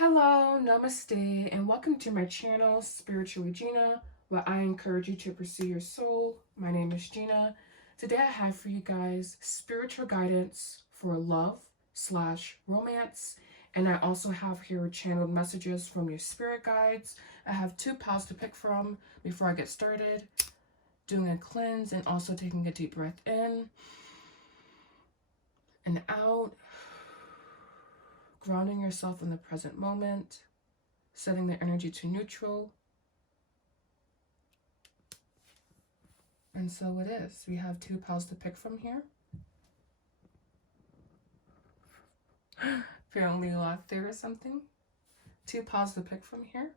Hello, Namaste, and welcome to my channel, Spiritually Gina, where I encourage you to pursue your soul. My name is Gina. Today I have for you guys spiritual guidance for love/romance, and I also have here channeled messages from your spirit guides. I have two piles to pick from before I get started, doing a cleanse and also taking a deep breath in and out. Grounding yourself in the present moment, setting the energy to neutral. And so it is. We have two piles to pick from here. Apparently locked there or something. Two piles to pick from here.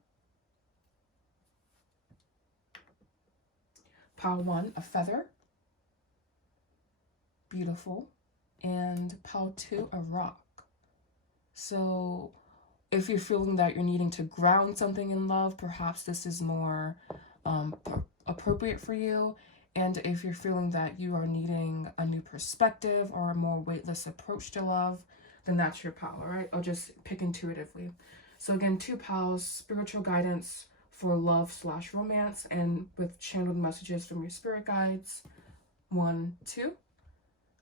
Pile 1, a feather. Beautiful. And pile 2, a rock. So if you're feeling that you're needing to ground something in love, perhaps this is more appropriate for you. And if you're feeling that you are needing a new perspective or a more weightless approach to love, then that's your pile, all right? I'll just pick intuitively. So again, two piles, spiritual guidance for love/romance, and with channeled messages from your spirit guides. 1, 2.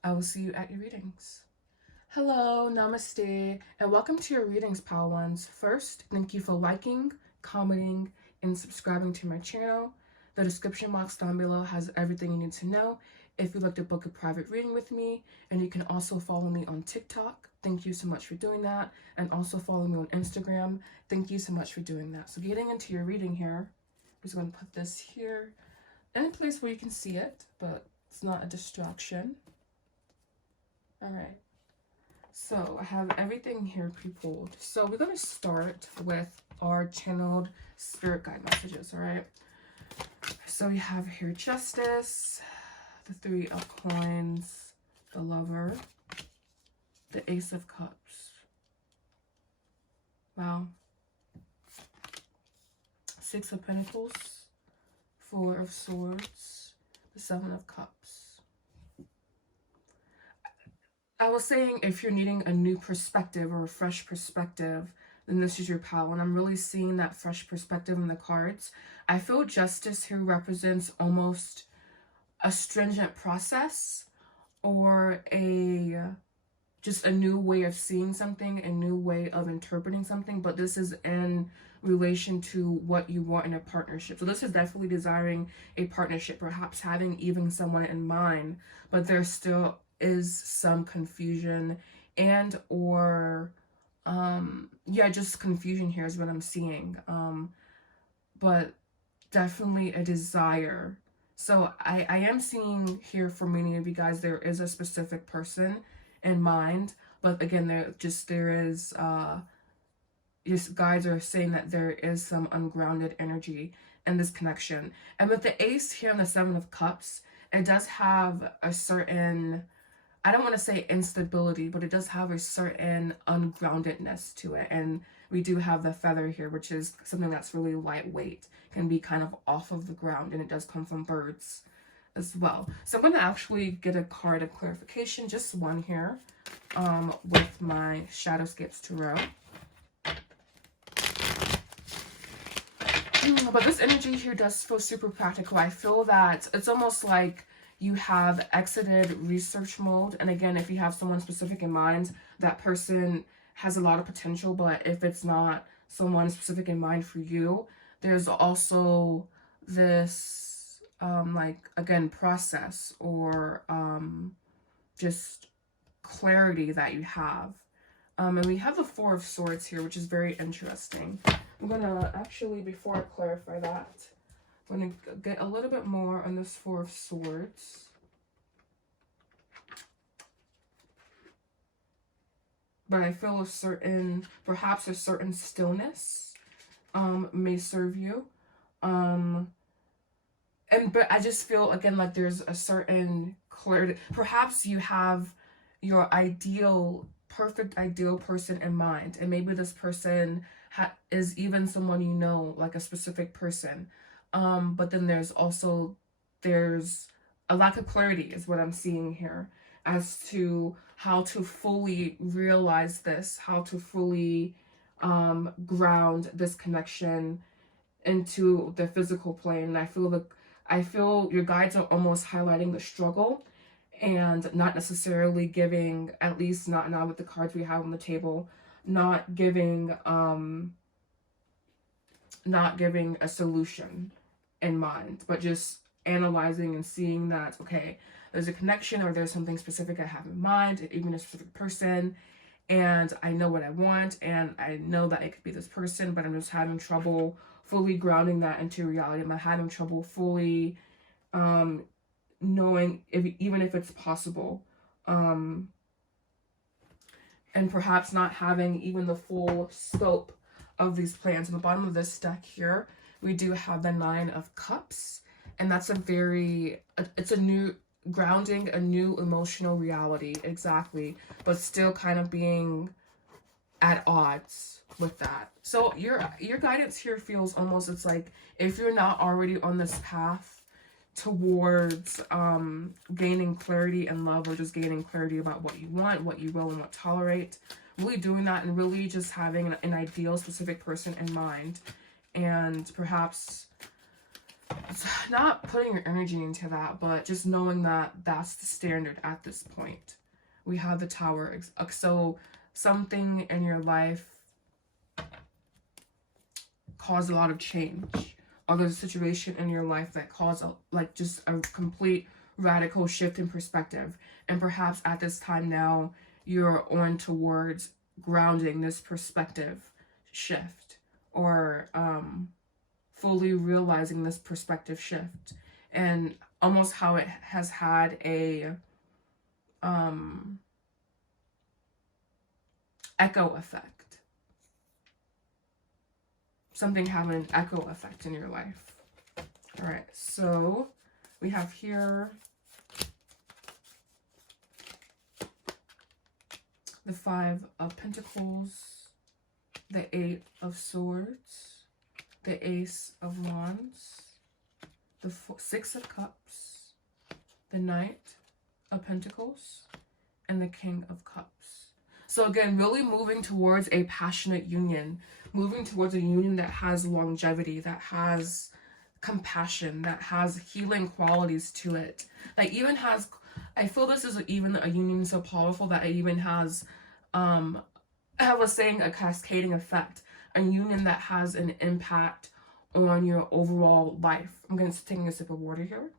I will see you at your readings. Hello, Namaste, and welcome to your readings, pile ones. First, thank you for liking, commenting, and subscribing to my channel. The description box down below has everything you need to know if you'd like to book a private reading with me, and you can also follow me on TikTok. Thank you so much for doing that, and also follow me on Instagram. Thank you so much for doing that. So getting into your reading here, I'm just going to put this here in a place where you can see it, but it's not a distraction. All right. So I have everything here pre-pulled. So we're going to start with our channeled spirit guide messages, all right? So we have here Justice, the 3 of Coins, the Lover, the Ace of Cups. Wow. 6 of Pentacles, 4 of Swords, the 7 of Cups. I was saying if you're needing a new perspective or a fresh perspective, then this is your pile. And I'm really seeing that fresh perspective in the cards. I feel Justice here represents almost a stringent process or just a new way of seeing something, a new way of interpreting something. But this is in relation to what you want in a partnership. So this is definitely desiring a partnership, perhaps having even someone in mind, but there's still is some confusion and or just confusion here is what I'm seeing, but definitely a desire. So I am seeing here for many of you guys there is a specific person in mind, but again there is just guides are saying that there is some ungrounded energy in this connection. And with the Ace here and the 7 of Cups, it does have a certain, I don't want to say instability, but it does have a certain ungroundedness to it. And we do have the feather here, which is something that's really lightweight, can be kind of off of the ground, and it does come from birds as well. So I'm going to actually get a card of clarification, just one here, with my Shadowscapes Tarot. But this energy here does feel super practical. I feel that it's almost like you have exited research mode. And again, if you have someone specific in mind, that person has a lot of potential. But if it's not someone specific in mind for you, there's also this, again, process or just clarity that you have. And we have the 4 of Swords here, which is very interesting. I'm going to actually, before I clarify that, I'm going to get a little bit more on this 4 of Swords. But I feel perhaps a certain stillness may serve you. But I just feel, again, like there's a certain clarity. Perhaps you have your perfect ideal person in mind. And maybe this person is even someone you know, like a specific person. But then there's a lack of clarity is what I'm seeing here as to how to fully realize this, how to fully ground this connection into the physical plane. And I feel your guides are almost highlighting the struggle and not necessarily giving, at least not now with the cards we have on the table, not giving a solution in mind, but just analyzing and seeing that, okay, there's a connection or there's something specific I have in mind, even a specific person, and I know what I want, and I know that it could be this person, but I'm just having trouble fully grounding that into reality. I'm having trouble fully knowing even if it's possible, and perhaps not having even the full scope of these plans. On the bottom of this deck here, we do have the 9 of Cups, and that's it's a new grounding, a new emotional reality, exactly, but still kind of being at odds with that. So your guidance here feels almost, it's like if you're not already on this path towards gaining clarity and love, or just gaining clarity about what you want, what you will and what tolerate, really doing that and really just having an ideal specific person in mind, and perhaps not putting your energy into that, but just knowing that that's the standard at this point. We have the Tower. So something in your life caused a lot of change, or there's a situation in your life that caused just a complete radical shift in perspective, and perhaps at this time now you're on towards grounding this perspective shift, or fully realizing this perspective shift, and almost how it has had a echo effect. Something having an echo effect in your life. All right, so we have here the 5 of Pentacles, the 8 of Swords, the Ace of Wands, the 6 of Cups, the Knight of Pentacles, and the King of Cups. So again, really moving towards a passionate union, moving towards a union that has longevity, that has compassion, that has healing qualities to it, that even has, I feel this is even a union so powerful that it even has, I was saying, a cascading effect, a union that has an impact on your overall life. I'm going to take a sip of water here.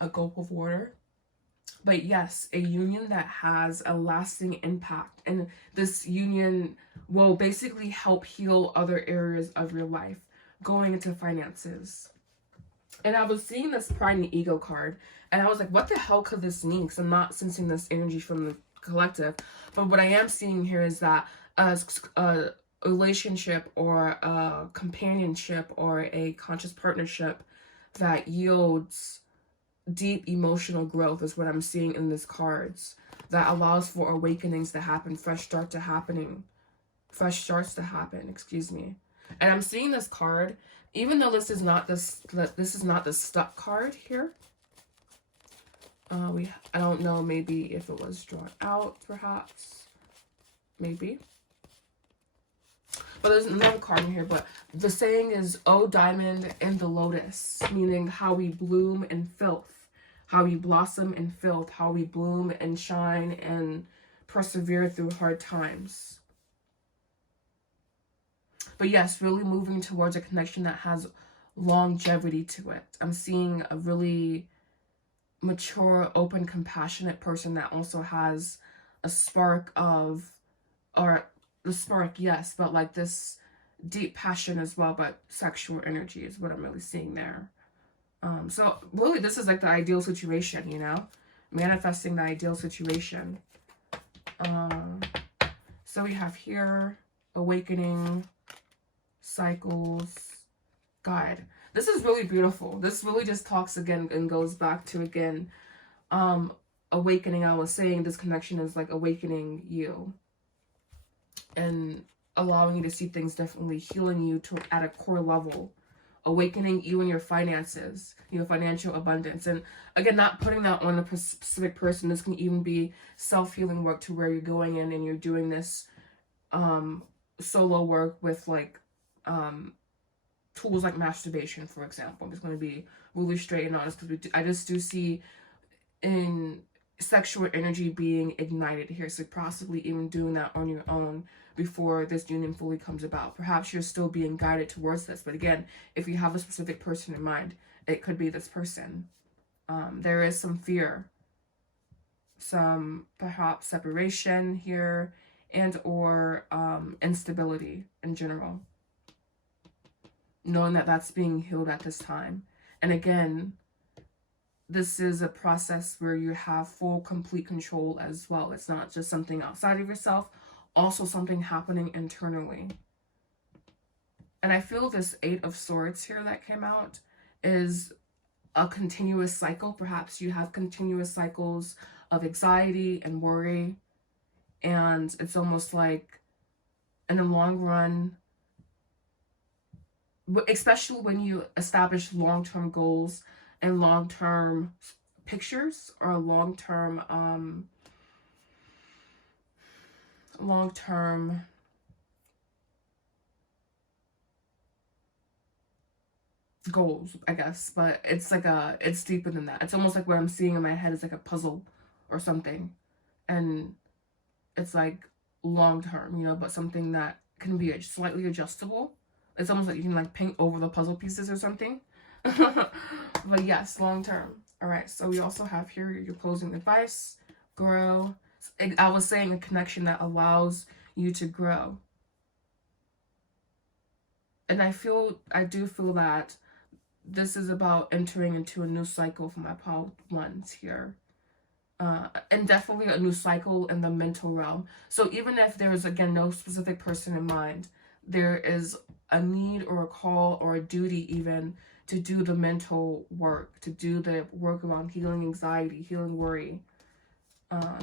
A gulp of water. But yes, a union that has a lasting impact, and this union will basically help heal other areas of your life, going into finances. And I was seeing this Pride and Ego card, and I was like, what the hell could this mean? Because I'm not sensing this energy from the collective. But what I am seeing here is that a relationship, or a companionship, or a conscious partnership that yields deep emotional growth is what I'm seeing in these cards, that allows for awakenings to happen, fresh starts to happen, excuse me. And I'm seeing this card, even though this is not the stuck card here. I don't know, maybe if it was drawn out, perhaps, maybe. But there's another card in here, but the saying is, "O diamond and the lotus," meaning how we bloom in filth, how we blossom in filth, how we bloom and shine and persevere through hard times. But yes, really moving towards a connection that has longevity to it. I'm seeing a really mature, open, compassionate person that also has a spark of, or the spark, yes, but like this deep passion as well, but sexual energy is what I'm really seeing there. So really this is like the ideal situation, you know, manifesting the ideal situation. So we have here awakening, cycles, guide. This is really beautiful. This really just talks again and goes back to, again, awakening. I was saying this connection is like awakening you and allowing you to see things differently, healing you to at a core level, awakening you and your finances, you know, financial abundance. And again, not putting that on a specific person. This can even be self-healing work, to where you're going in and you're doing this solo work with like tools like masturbation, for example. I'm just going to be really straight and honest, because I just do see in sexual energy being ignited here. So possibly even doing that on your own before this union fully comes about. Perhaps you're still being guided towards this, but again, if you have a specific person in mind, it could be this person. There is some fear, some perhaps separation here, and or instability in general, knowing that that's being healed at this time. And again, this is a process where you have full, complete control as well. It's not just something outside of yourself, also something happening internally. And I feel this 8 of Swords here that came out is a continuous cycle. Perhaps you have continuous cycles of anxiety and worry, and it's almost like in the long run, especially when you establish long-term goals and long-term pictures, or long-term goals, I guess. But it's like it's deeper than that. It's almost like what I'm seeing in my head is like a puzzle or something, and it's like long-term, you know, but something that can be slightly adjustable. It's almost like you can like paint over the puzzle pieces or something. But yes, long term. All right, so we also have here your closing advice: grow. I was saying a connection that allows you to grow. And I do feel that this is about entering into a new cycle for my pile ones here. And definitely a new cycle in the mental realm. So even if there's, again, no specific person in mind, there is a need or a call or a duty even to do the mental work, to do the work around healing anxiety, healing worry,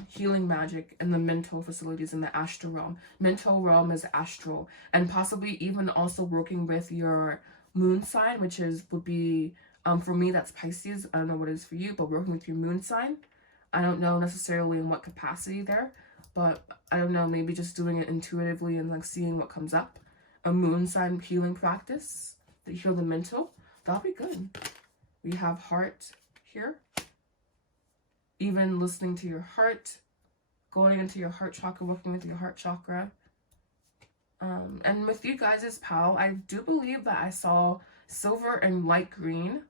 healing magic in the mental facilities in the astral realm. Mental realm is astral, and possibly even also working with your moon sign, which would be, for me, that's Pisces. I don't know what it is for you, but working with your moon sign. I don't know necessarily in what capacity there, but I don't know, maybe just doing it intuitively and like seeing what comes up. A moon sign healing practice that heal the mental, that'll be good. We have heart here. Even listening to your heart, going into your heart chakra, working with your heart chakra. And with you guys' pal, I do believe that I saw silver and light green,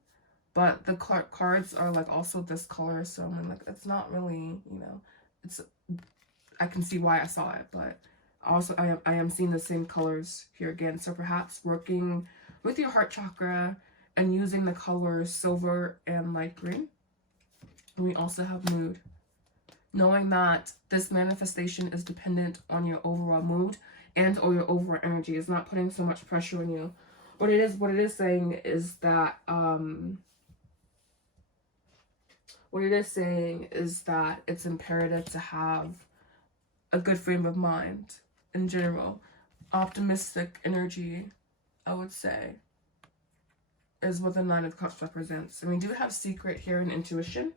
but the cards are like also this color, so I'm like, it's not really, you know, I can see why I saw it, but also I am seeing the same colors here again. So perhaps working with your heart chakra and using the colors silver and light green. And we also have mood, knowing that this manifestation is dependent on your overall mood and or your overall energy. It's not putting so much pressure on you. What it is saying is that it's imperative to have a good frame of mind in general. Optimistic energy, I would say, is what the 9 of Cups represents. And we do have secret here and intuition.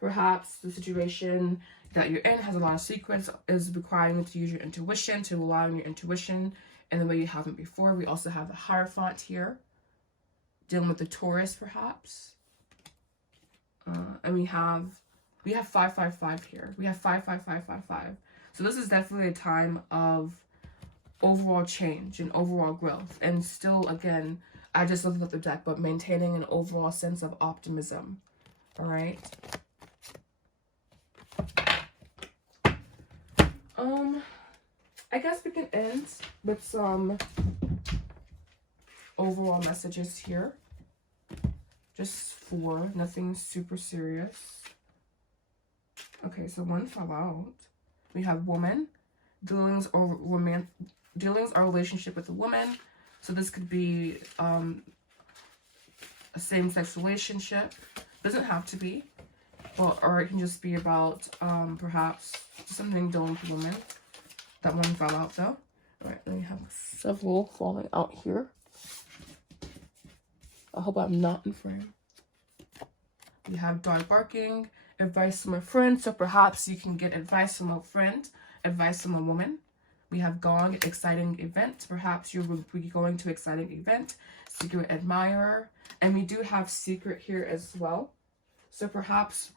Perhaps the situation that you're in has a lot of secrets, is requiring you to use your intuition, to rely on your intuition in the way you haven't before. We also have the Hierophant here, dealing with the Taurus, perhaps. And we have 555 here. We have 55555. So this is definitely a time of overall change and overall growth. And still, again, I just looked at the deck, but maintaining an overall sense of optimism. All right. I guess we can end with some overall messages here. Just 4, nothing super serious. Okay, so 1 fell out. We have woman, dealings or relationship with a woman. So this could be a same-sex relationship. Doesn't have to be, or it can just be about perhaps something dealing with a woman. That 1 fell out though. All right, then we have several falling out here. I hope I'm not in frame. We have dog barking, advice from a friend. So perhaps you can get advice from a friend, advice from a woman. We have gong, exciting event. Perhaps you will be going to exciting event. Secret admirer. And we do have secret here as well. So perhaps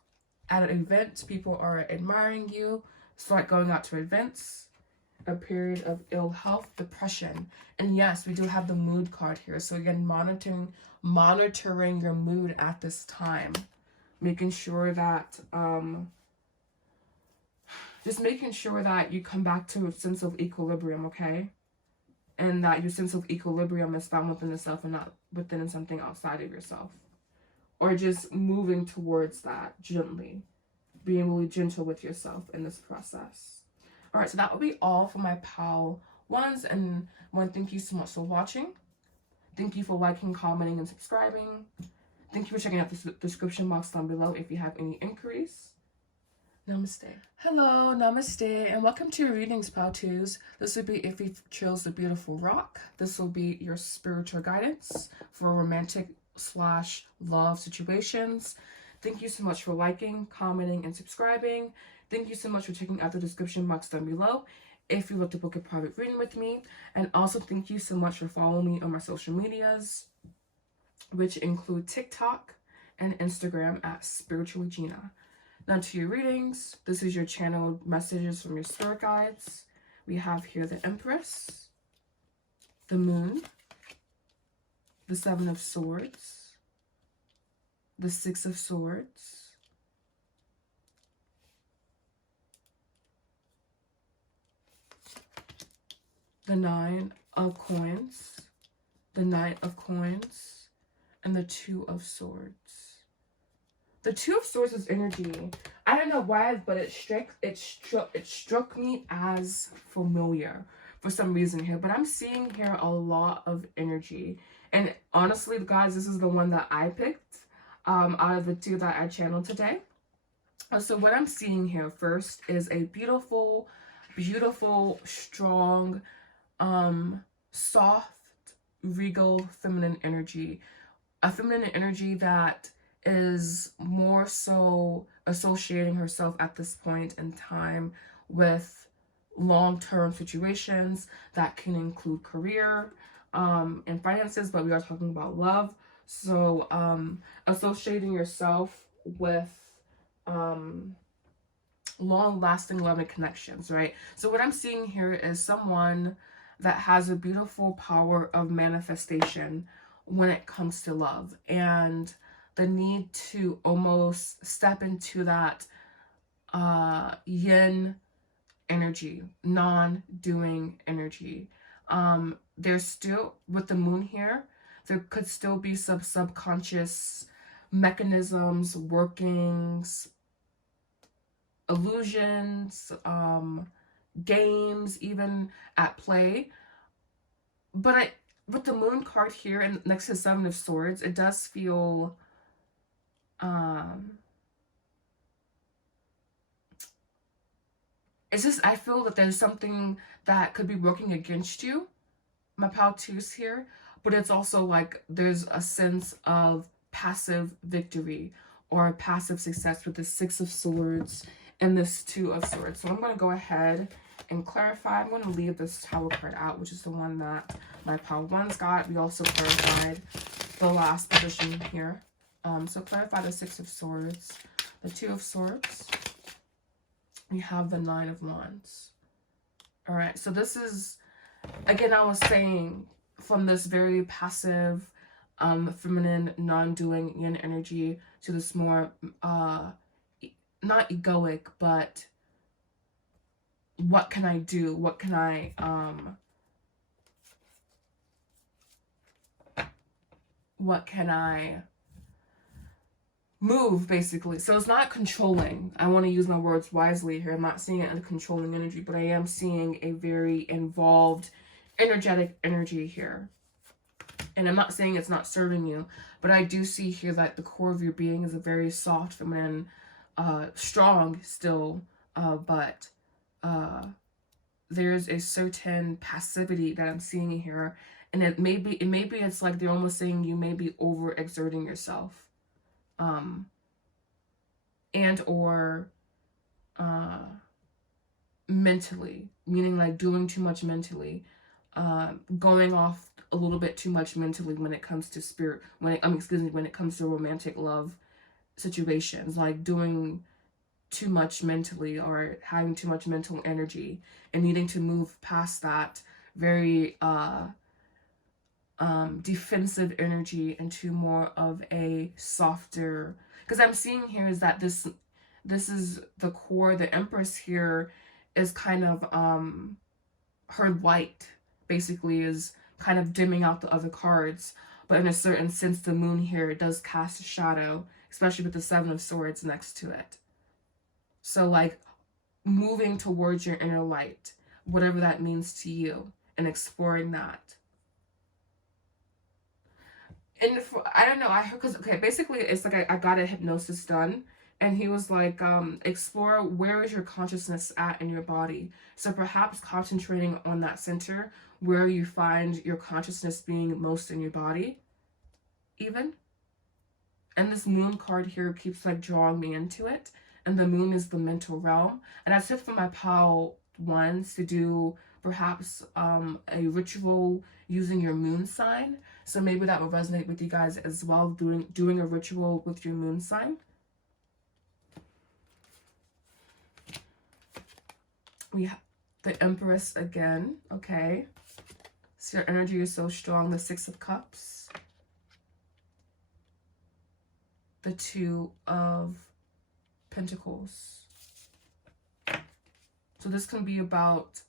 at an event, people are admiring you. Start going out to events. A period of ill health, depression. And yes, we do have the mood card here. So again, monitoring your mood at this time. Making sure that just making sure that you come back to a sense of equilibrium, okay? And that your sense of equilibrium is found within yourself and not within something outside of yourself. Or just moving towards that gently. Being really gentle with yourself in this process. Alright, so that will be all for my pal ones. And I want to thank you so much for watching. Thank you for liking, commenting, and subscribing. Thank you for checking out the description box down below if you have any inquiries. Namaste. Hello, namaste, and welcome to your readings, pal twos. This will be if you chose the beautiful rock. This will be your spiritual guidance for romantic/love situations. Thank you so much for liking, commenting, and subscribing. Thank you so much for checking out the description box down below if you would like to book a private reading with me. And also thank you so much for following me on my social medias, which include TikTok and Instagram at Spiritually Gina. Now to your readings. This is your channeled messages from your spirit guides. We have here the Empress, the Moon, the Seven of Swords, the Six of Swords, the Nine of Coins, the Knight of Coins, and the Two of Swords. The Two of Swords is energy. I don't know why, but it struck me as familiar for some reason here. But I'm seeing here a lot of energy. And honestly, guys, this is the one that I picked out of the two that I channeled today. So what I'm seeing here first is a beautiful, beautiful, strong, soft, regal, feminine energy. A feminine energy that is more so associating herself at this point in time with long-term situations that can include career and finances, but we are talking about love. So associating yourself with long-lasting loving connections, right? So what I'm seeing here is someone that has a beautiful power of manifestation when it comes to love, and the need to almost step into that yin energy, non-doing energy. There's still, with the moon here, there could still be some subconscious mechanisms, workings, illusions, games even at play. But with the moon card here and next to the Seven of Swords, it does feel it's just, I feel that there's something that could be working against you, my pal twos here, but it's also like there's a sense of passive victory or passive success with the Six of Swords and this Two of Swords. So I'm going to go ahead and clarify. I'm going to leave this Tower card out, which is the one that my pal ones got. We also clarified the last position here. So clarify the Six of Swords, the Two of Swords. We have the Nine of Wands. All right, so this is, again, I was saying, from this very passive, feminine, non-doing yin energy to this more, not egoic, but what can I do? What can I, move, basically. So it's not controlling. I want to use my words wisely here. I'm not seeing it in a controlling energy, but I am seeing a very involved, energetic energy here. And I'm not saying it's not serving you, but I do see here that the core of your being is a very soft, feminine, strong still, but there's a certain passivity that I'm seeing here And maybe it's like they're almost saying you may be overexerting yourself, and or mentally, meaning like doing too much mentally, going off a little bit too much mentally when it comes to spirit, when it comes to romantic love situations, like doing too much mentally or having too much mental energy and needing to move past that very defensive energy into more of a softer, because I'm seeing here is that this is the core. The Empress here is kind of her light basically is kind of dimming out the other cards, but in a certain sense the moon here does cast a shadow, especially with the Seven of Swords next to it. So like moving towards your inner light, whatever that means to you, and exploring that. And I don't know, I heard, because okay, basically it's like I got a hypnosis done, and he was like, explore where is your consciousness at in your body. So perhaps concentrating on that center where you find your consciousness being most in your body, even. And this moon card here keeps like drawing me into it. And the moon is the mental realm. And I said for my pal ones to do perhaps a ritual using your moon sign. So maybe that will resonate with you guys as well, doing a ritual with your moon sign. We have the Empress again, okay. So your energy is so strong. The Six of Cups. The Two of Pentacles. So this can be about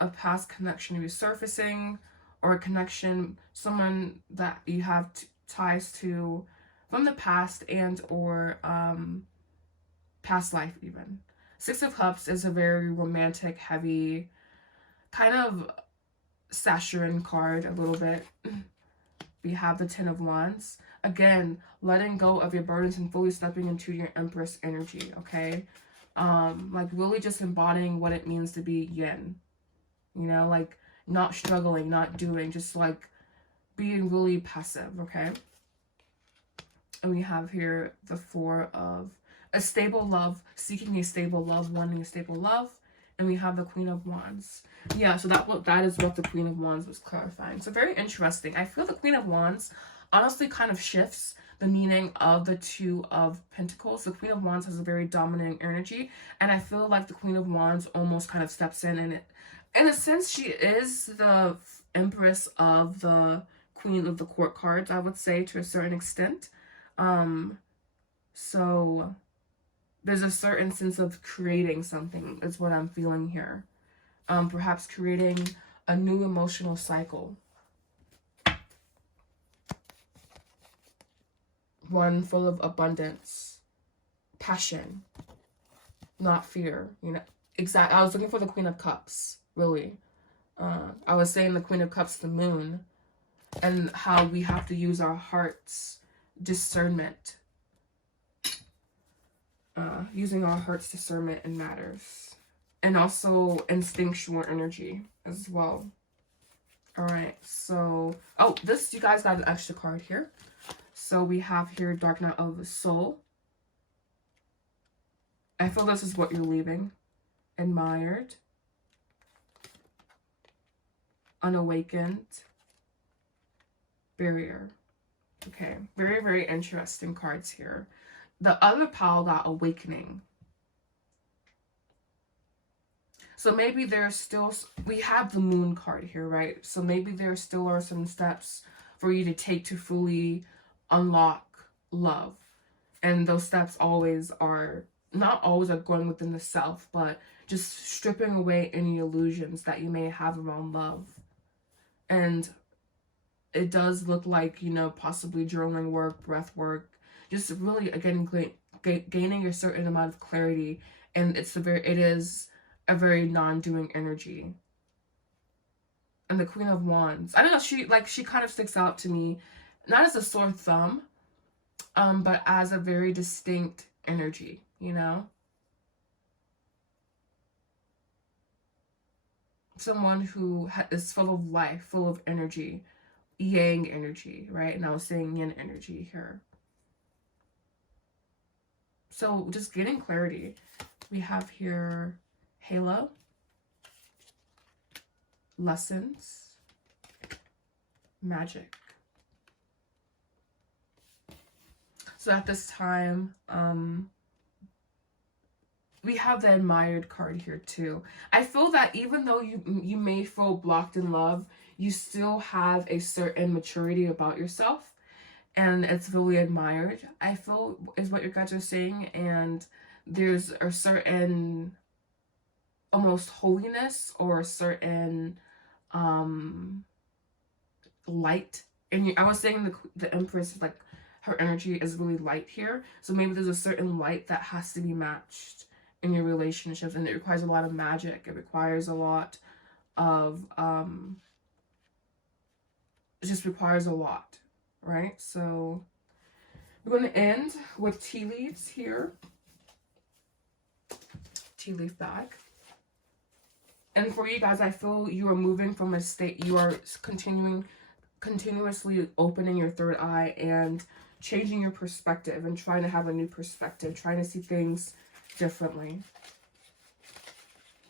a past connection resurfacing, or a connection, someone that you have ties to from the past, and or past life even. Six of Cups is a very romantic, heavy, kind of saccharine card a little bit. We have the Ten of Wands. Again, letting go of your burdens and fully stepping into your Empress energy, okay? Like really just embodying what it means to be yin. You know, like not struggling, not doing, just like being really passive, okay? And we have here the Four of a stable love, seeking a stable love, wanting a stable love. And we have the Queen of Wands. Yeah, so that is what the Queen of Wands was clarifying. So very interesting. I feel the Queen of Wands honestly kind of shifts the meaning of the Two of Pentacles. The Queen of Wands has a very dominant energy, and I feel like the Queen of Wands almost kind of steps in, and in a sense she is the Empress of the Queen of the Court cards, I would say, to a certain extent. So there's a certain sense of creating something is what I'm feeling here. Perhaps creating a new emotional cycle. One full of abundance, passion, not fear, you know. Exactly. I was looking for the Queen of Cups, really. I was saying the Queen of Cups, the moon, and how we have to use our heart's discernment. Using our heart's discernment in matters. And also instinctual energy as well. Alright, so... oh, this, you guys got an extra card here. So we have here Dark Night of the Soul. I feel this is what you're leaving. Admired. Unawakened. Barrier. Okay, very, very interesting cards here. The other pile got Awakening. So maybe there's still, we have the Moon card here, right? So maybe there still are some steps for you to take to fully unlock love. And those steps always are, not always are going within the self, but just stripping away any illusions that you may have around love. And it does look like, you know, possibly journaling work, breath work, just really, again, gaining a certain amount of clarity. And it is a very non-doing energy. And the Queen of Wands, I don't know, she kind of sticks out to me, not as a sore thumb, but as a very distinct energy, you know? someone who is full of life, full of energy, yang energy, right? And I was saying yin energy here. So just getting clarity. We have here halo, lessons, magic. So at this time, we have the admired card here too. I feel that even though you may feel blocked in love, you still have a certain maturity about yourself, and it's really admired, I feel, is what your guys are saying. And there's a certain almost holiness or a certain light. And I was saying the Empress, like, her energy is really light here. So maybe there's a certain light that has to be matched in your relationships, and it requires a lot of magic. It requires a lot of it just requires a lot, right? So we're going to end with tea leaves here. Tea leaf bag. And for you guys, I feel you are moving from a state, you are continuously opening your third eye and changing your perspective and trying to have a new perspective, trying to see things differently.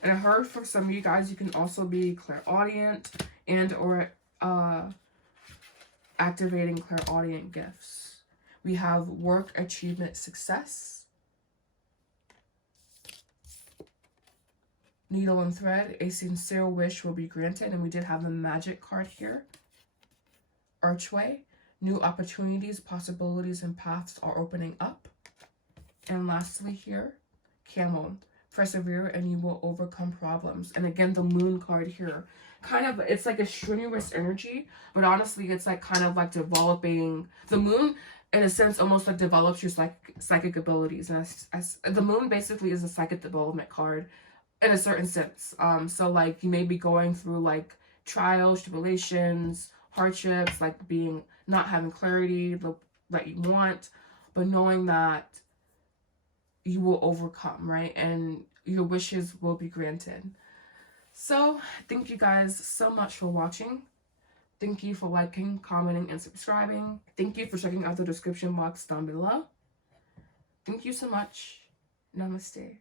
And I heard for some of you guys, you can also be clairaudient and or activating clairaudient gifts. We have work, achievement, success. Needle and thread, a sincere wish will be granted. And we did have the magic card here. Archway, new opportunities, possibilities, and paths are opening up. And lastly here, camel, persevere and you will overcome problems. And again, the moon card here, kind of, it's like a strenuous energy, but honestly, it's like kind of like developing. The moon, in a sense, almost like develops your psychic abilities. And as the moon basically is a psychic development card in a certain sense. So like you may be going through like trials, tribulations, hardships, like not having clarity that you want, but knowing that you will overcome, right? And your wishes will be granted. So thank you guys so much for watching. Thank you for liking, commenting, and subscribing. Thank you for checking out the description box down below. Thank you so much. Namaste.